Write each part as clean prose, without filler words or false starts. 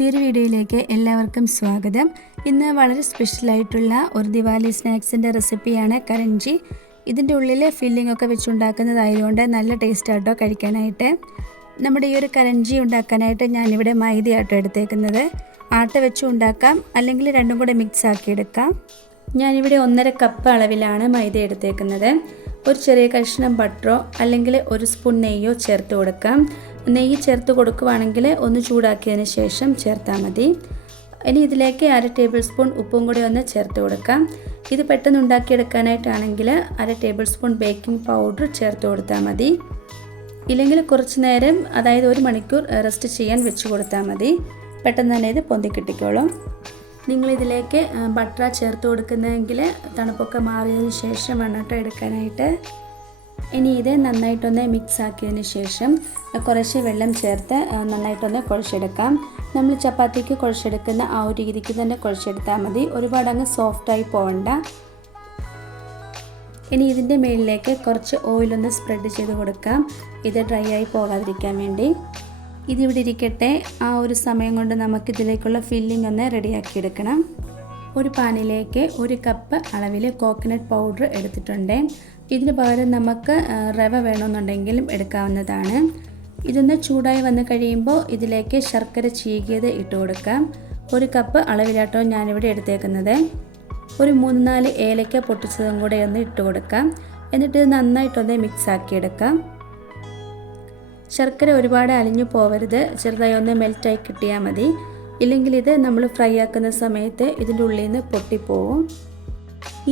പുതിയൊരു വീഡിയോയിലേക്ക് എല്ലാവർക്കും സ്വാഗതം. ഇന്ന് വളരെ സ്പെഷ്യലായിട്ടുള്ള ഒരു ദിവാലി സ്നാക്സിൻ്റെ റെസിപ്പിയാണ് കരഞ്ചി. ഇതിൻ്റെ ഉള്ളിൽ ഫില്ലിംഗ് ഒക്കെ വെച്ചുണ്ടാക്കുന്നതായതുകൊണ്ട് നല്ല ടേസ്റ്റ് ആട്ടോ കഴിക്കാനായിട്ട്. നമ്മുടെ ഈ ഒരു കരഞ്ചി ഉണ്ടാക്കാനായിട്ട് ഞാനിവിടെ മൈദയാട്ടോ എടുത്തേക്കുന്നത്. ആട്ട വെച്ചും ഉണ്ടാക്കാം, അല്ലെങ്കിൽ രണ്ടും കൂടെ മിക്സ് ആക്കി എടുക്കാം. ഞാനിവിടെ 1.5 കപ്പ് അളവിലാണ് മൈദ എടുത്തേക്കുന്നത്. ഒരു ചെറിയ കഷ്ണം ബട്ടറോ അല്ലെങ്കിൽ ഒരു സ്പൂൺ നെയ്യോ ചേർത്ത് കൊടുക്കാം. നെയ്യ് ചേർത്ത് കൊടുക്കുകയാണെങ്കിൽ ഒന്ന് ചൂടാക്കിയതിന് ശേഷം ചേർത്താൽ മതി. ഇനി ഇതിലേക്ക് 1/2 ടേബിൾ സ്പൂൺ ഉപ്പും കൂടി ഒന്ന് ചേർത്ത് കൊടുക്കാം. ഇത് പെട്ടെന്ന് ഉണ്ടാക്കിയെടുക്കാനായിട്ടാണെങ്കിൽ 1/2 ടേബിൾ സ്പൂൺ ബേക്കിംഗ് പൗഡർ ചേർത്ത് കൊടുത്താൽ മതി. ഇല്ലെങ്കിൽ കുറച്ച് നേരം, അതായത് 1 മണിക്കൂർ റെസ്റ്റ് ചെയ്യാൻ വെച്ച് കൊടുത്താൽ മതി. പെട്ടെന്ന് തന്നെ ഇത് പൊന്തി കിട്ടിക്കോളും. നിങ്ങളിതിലേക്ക് ബട്ടർ ചേർത്ത് കൊടുക്കുന്നതെങ്കിൽ തണുപ്പൊക്കെ മാറിയതിന് ശേഷം വേണം കേട്ടോ എടുക്കാനായിട്ട്. ഇനി ഇത് നന്നായിട്ടൊന്ന് മിക്സ് ആക്കിയതിന് ശേഷം കുറച്ച് വെള്ളം ചേർത്ത് നന്നായിട്ടൊന്ന് കുഴച്ചെടുക്കാം. നമ്മൾ ചപ്പാത്തിക്ക് കുഴച്ചെടുക്കുന്ന ആ ഒരു രീതിക്ക് തന്നെ കുഴച്ചെടുത്താൽ മതി. ഒരുപാട് അങ്ങ് സോഫ്റ്റായി പോകണ്ട. ഇനി ഇതിൻ്റെ മുകളിലേക്ക് കുറച്ച് ഓയിലൊന്ന് സ്പ്രെഡ് ചെയ്ത് കൊടുക്കാം, ഇത് ഡ്രൈ ആയി പോകാതിരിക്കാൻ വേണ്ടി. ഇതിവിടെ ഇരിക്കട്ടെ. ആ ഒരു സമയം കൊണ്ട് നമുക്കിതിലേക്കുള്ള ഫില്ലിംഗ് ഒന്ന് റെഡിയാക്കി എടുക്കണം. ഒരു പാനിലേക്ക് 1 കപ്പ് അളവിൽ കോക്കനട്ട് പൗഡർ എടുത്തിട്ടുണ്ട്. ഇതിന് പകരം നമുക്ക് റവ വേണമെന്നുണ്ടെങ്കിലും എടുക്കാവുന്നതാണ്. ഇതൊന്ന് ചൂടായി വന്ന് കഴിയുമ്പോൾ ഇതിലേക്ക് ശർക്കര ചീകിയത് ഇട്ട് കൊടുക്കാം. 1 കപ്പ് അളവിലാട്ടോ ഞാനിവിടെ എടുത്തേക്കുന്നത്. ഒരു 3-4 ഏലക്ക പൊട്ടിച്ചതും കൂടെ ഒന്ന് ഇട്ട് കൊടുക്കാം. എന്നിട്ട് ഇത് നന്നായിട്ടൊന്ന് മിക്സ് ആക്കിയെടുക്കാം. ശർക്കര ഒരുപാട് അലിഞ്ഞു പോവരുത്, ചെറുതായി ഒന്ന് മെൽറ്റായി കിട്ടിയാൽ മതി. ഇല്ലെങ്കിൽ ഇത് നമ്മൾ ഫ്രൈ ആക്കുന്ന സമയത്ത് ഇതിൻ്റെ ഉള്ളിൽ നിന്ന് പൊട്ടിപ്പോവും.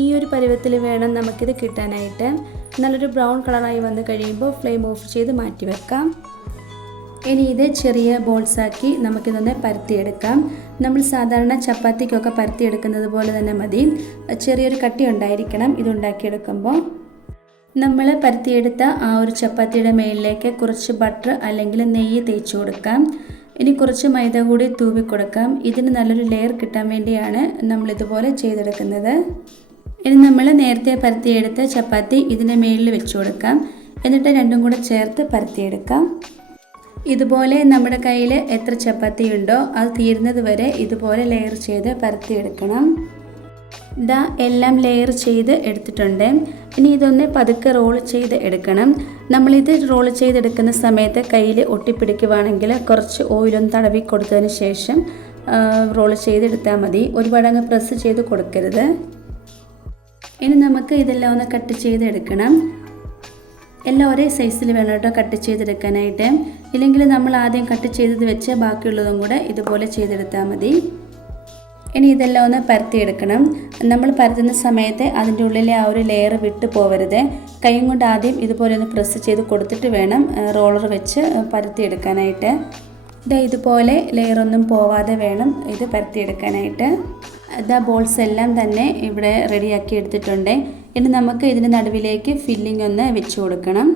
ഈ ഒരു പരുവത്തിൽ വേണം നമുക്കിത് കിട്ടാനായിട്ട്. നല്ലൊരു ബ്രൗൺ കളറായി വന്ന് കഴിയുമ്പോൾ ഫ്ലെയിം ഓഫ് ചെയ്ത് മാറ്റി വെക്കാം. ഇനി ഇത് ചെറിയ ബോൾസാക്കി നമുക്കിതൊന്ന് പരത്തിയെടുക്കാം. നമ്മൾ സാധാരണ ചപ്പാത്തിക്കൊക്കെ പരത്തിയെടുക്കുന്നത് പോലെ തന്നെ മതി. ചെറിയൊരു കട്ടി ഉണ്ടായിരിക്കണം ഇതുണ്ടാക്കിയെടുക്കുമ്പോൾ. നമ്മൾ പരത്തിയെടുത്ത ആ ഒരു ചപ്പാത്തിയുടെ മേളിലേക്ക് കുറച്ച് ബട്ടർ അല്ലെങ്കിൽ നെയ്യ് തേച്ച് കൊടുക്കാം. ഇനി കുറച്ച് മൈദ കൂടി തൂവി കൊടുക്കാം. ഇതിന് നല്ലൊരു ലെയർ കിട്ടാൻ വേണ്ടിയാണ് നമ്മളിതുപോലെ ചെയ്തെടുക്കുന്നത്. ഇനി നമ്മൾ നേരത്തെ പരത്തിയെടുത്ത ചപ്പാത്തി ഇതിൻ്റെ മേളിൽ വെച്ച് കൊടുക്കാം. എന്നിട്ട് രണ്ടും കൂടെ ചേർത്ത് പരത്തിയെടുക്കാം. ഇതുപോലെ നമ്മുടെ കയ്യിൽ എത്ര ചപ്പാത്തി ഉണ്ടോ അത് തീരുന്നത് വരെ ഇതുപോലെ ലെയർ ചെയ്ത് പരത്തിയെടുക്കണം. ഇതാ എല്ലാം ലെയർ ചെയ്ത് എടുത്തിട്ടുണ്ട്. ഇനി ഇതൊന്ന് പതുക്കെ റോൾ ചെയ്ത് എടുക്കണം. നമ്മളിത് റോൾ ചെയ്തെടുക്കുന്ന സമയത്ത് കയ്യിൽ ഒട്ടിപ്പിടിക്കുവാണെങ്കിൽ കുറച്ച് ഓയിലൊന്ന് തടവി കൊടുത്തതിന് ശേഷം റോൾ ചെയ്തെടുത്താൽ മതി. ഒരുപാട് അങ്ങ് പ്രസ് ചെയ്ത് കൊടുക്കരുത്. ഇനി നമുക്ക് ഇതെല്ലാം ഒന്ന് കട്ട് ചെയ്തെടുക്കണം. എല്ലാം ഒരേ സൈസിൽ വേണം കേട്ടോ കട്ട് ചെയ്തെടുക്കാനായിട്ട്. ഇല്ലെങ്കിൽ നമ്മൾ ആദ്യം കട്ട് ചെയ്തത് വെച്ച് ബാക്കിയുള്ളതും കൂടെ ഇതുപോലെ ചെയ്തെടുത്താൽ മതി. ഇനി ഇതെല്ലാം ഒന്ന് പരത്തിയെടുക്കണം. നമ്മൾ പരത്തുന്ന സമയത്ത് അതിൻ്റെ ഉള്ളിലെ ആ ഒരു ലെയർ വിട്ട് പോവരുത്. കൈ കൊണ്ട് ആദ്യം ഇതുപോലെ ഒന്ന് പ്രസ് ചെയ്ത് കൊടുത്തിട്ട് വേണം റോളർ വെച്ച് പരത്തിയെടുക്കാനായിട്ട്. ഇതുപോലെ ലെയറൊന്നും പോവാതെ വേണം ഇത് പരത്തിയെടുക്കാനായിട്ട്. ബോൾസ് എല്ലാം തന്നെ ഇവിടെ റെഡിയാക്കി എടുത്തിട്ടുണ്ട്. ഇനി നമുക്ക് ഇതിൻ്റെ നടുവിലേക്ക് ഫില്ലിംഗ് ഒന്ന് വെച്ച് കൊടുക്കണം.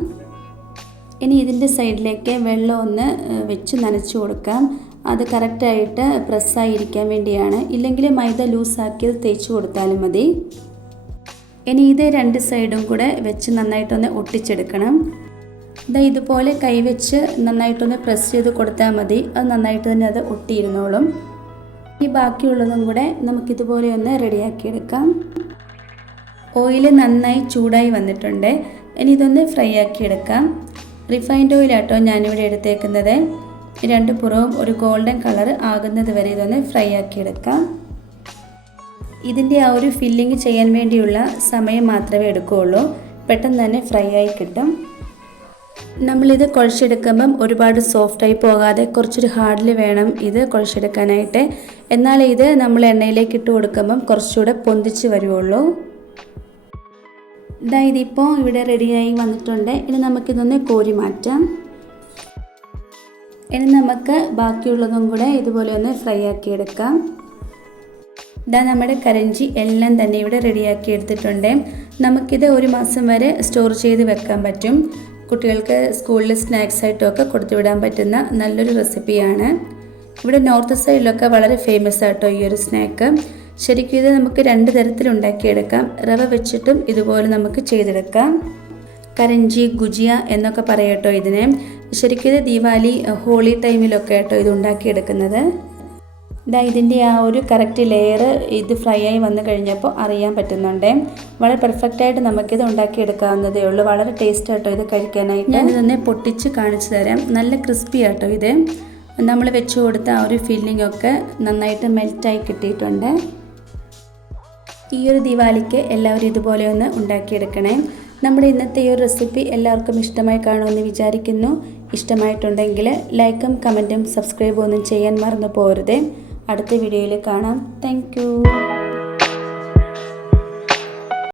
ഇനി ഇതിൻ്റെ സൈഡിലേക്ക് വെള്ളം ഒന്ന് വെച്ച് നനച്ച് കൊടുക്കാം. അത് കറക്റ്റായിട്ട് പ്രസ്സായിരിക്കാൻ വേണ്ടിയാണ്. ഇല്ലെങ്കിൽ മൈദ ലൂസാക്കിയത് തേച്ച് കൊടുത്താലും മതി. ഇനി ഇത് 2 സൈഡും കൂടെ വെച്ച് നന്നായിട്ടൊന്ന് ഒട്ടിച്ചെടുക്കണം. ഇതുപോലെ കൈവച്ച് നന്നായിട്ടൊന്ന് പ്രസ് ചെയ്ത് കൊടുത്താൽ മതി. അത് നന്നായിട്ട് തന്നെ അത് ഒട്ടിയിരുന്നോളും. ഈ ബാക്കിയുള്ളതും കൂടെ നമുക്കിതുപോലെ ഒന്ന് റെഡിയാക്കിയെടുക്കാം. ഓയിൽ നന്നായി ചൂടായി വന്നിട്ടുണ്ട്. ഇനി ഇതൊന്ന് ഫ്രൈ ആക്കിയെടുക്കാം. റിഫൈൻഡ് ഓയിലാട്ടോ ഞാനിവിടെ എടുത്തേക്കുന്നത്. 2 പുറവും ഒരു ഗോൾഡൻ കളർ ആകുന്നത് വരെ ഇതൊന്ന് ഫ്രൈ ആക്കിയെടുക്കാം. ഇതിൻ്റെ ആ ഒരു ഫില്ലിങ് ചെയ്യാൻ വേണ്ടിയുള്ള സമയം മാത്രമേ എടുക്കുകയുള്ളൂ. പെട്ടെന്ന് തന്നെ ഫ്രൈ ആയി കിട്ടും. നമ്മളിത് കുഴച്ചെടുക്കുമ്പം ഒരുപാട് സോഫ്റ്റായി പോകാതെ കുറച്ചൊരു ഹാർഡിൽ വേണം ഇത് കുഴച്ചെടുക്കാനായിട്ട്. എന്നാൽ ഇത് നമ്മൾ എണ്ണയിലേക്ക് ഇട്ട് കൊടുക്കുമ്പം കുറച്ചുകൂടെ പൊന്തിച്ച് വരുവുള്ളൂ. ഇതിപ്പോൾ ഇവിടെ റെഡിയായി വന്നിട്ടുണ്ട്. ഇനി നമുക്കിതൊന്ന് കോരി മാറ്റാം. ഇനി നമുക്ക് ബാക്കിയുള്ളതും കൂടെ ഇതുപോലെ ഒന്ന് ഫ്രൈ ആക്കിയെടുക്കാം. നമ്മുടെ കരഞ്ചി എല്ലാം തന്നെ ഇവിടെ റെഡിയാക്കി എടുത്തിട്ടുണ്ട്. നമുക്കിത് 1 മാസം വരെ സ്റ്റോർ ചെയ്ത് വെക്കാൻ പറ്റും. കുട്ടികൾക്ക് സ്കൂളിൽ സ്നാക്സ് ആയിട്ടൊക്കെ കൊടുത്തുവിടാൻ പറ്റുന്ന നല്ലൊരു റെസിപ്പിയാണ്. ഇവിടെ നോർത്ത് സൈഡിലൊക്കെ വളരെ ഫേമസ് ആട്ടോ ഈ ഒരു സ്നാക്ക്. ശരിക്കും ഇത് നമുക്ക് 2 തരത്തിലുണ്ടാക്കിയെടുക്കാം. റവ വെച്ചിട്ടും ഇതുപോലെ നമുക്ക് ചെയ്തെടുക്കാം. കരഞ്ചി, ഗുജിയ എന്നൊക്കെ പറയട്ടോ ഇതിനെ. ശരിക്കും ഇത് ദിവാലി, ഹോളി ടൈമിലൊക്കെ ആട്ടോ ഇത് ഉണ്ടാക്കിയെടുക്കുന്നത്. ഇതിൻ്റെ ആ ഒരു കറക്റ്റ് ലെയർ ഇത് ഫ്രൈ ആയി വന്നു കഴിഞ്ഞപ്പോൾ അറിയാൻ പറ്റുന്നുണ്ട്. വളരെ പെർഫെക്റ്റായിട്ട് നമുക്കിത് ഉണ്ടാക്കിയെടുക്കാവുന്നതേ ഉള്ളൂ. വളരെ ടേസ്റ്റ് ആട്ടോ ഇത് കഴിക്കാനായിട്ട്. ഞാനിതൊന്ന് പൊട്ടിച്ച് കാണിച്ചു തരാം. നല്ല ക്രിസ്പി ആട്ടോ ഇത്. നമ്മൾ വെച്ച് കൊടുത്ത ആ ഒരു ഫില്ലിംഗ് ഒക്കെ നന്നായിട്ട് മെൽറ്റായി കിട്ടിയിട്ടുണ്ട്. ഈ ഒരു ദിവാലിക്ക് എല്ലാവരും ഇതുപോലെ ഒന്ന് ഉണ്ടാക്കിയെടുക്കണേ. നമ്മുടെ ഇന്നത്തെ ഈ ഒരു റെസിപ്പി എല്ലാവർക്കും ഇഷ്ടമായി കാണുമെന്ന് വിചാരിക്കുന്നു. ഇഷ്ടമായിട്ടുണ്ടെങ്കിൽ ലൈക്കും കമൻറ്റും സബ്സ്ക്രൈബും ഒന്നും ചെയ്യാൻ മറന്നു പോകരുതേ. അടുത്ത വീഡിയോയിൽ കാണാം. താങ്ക്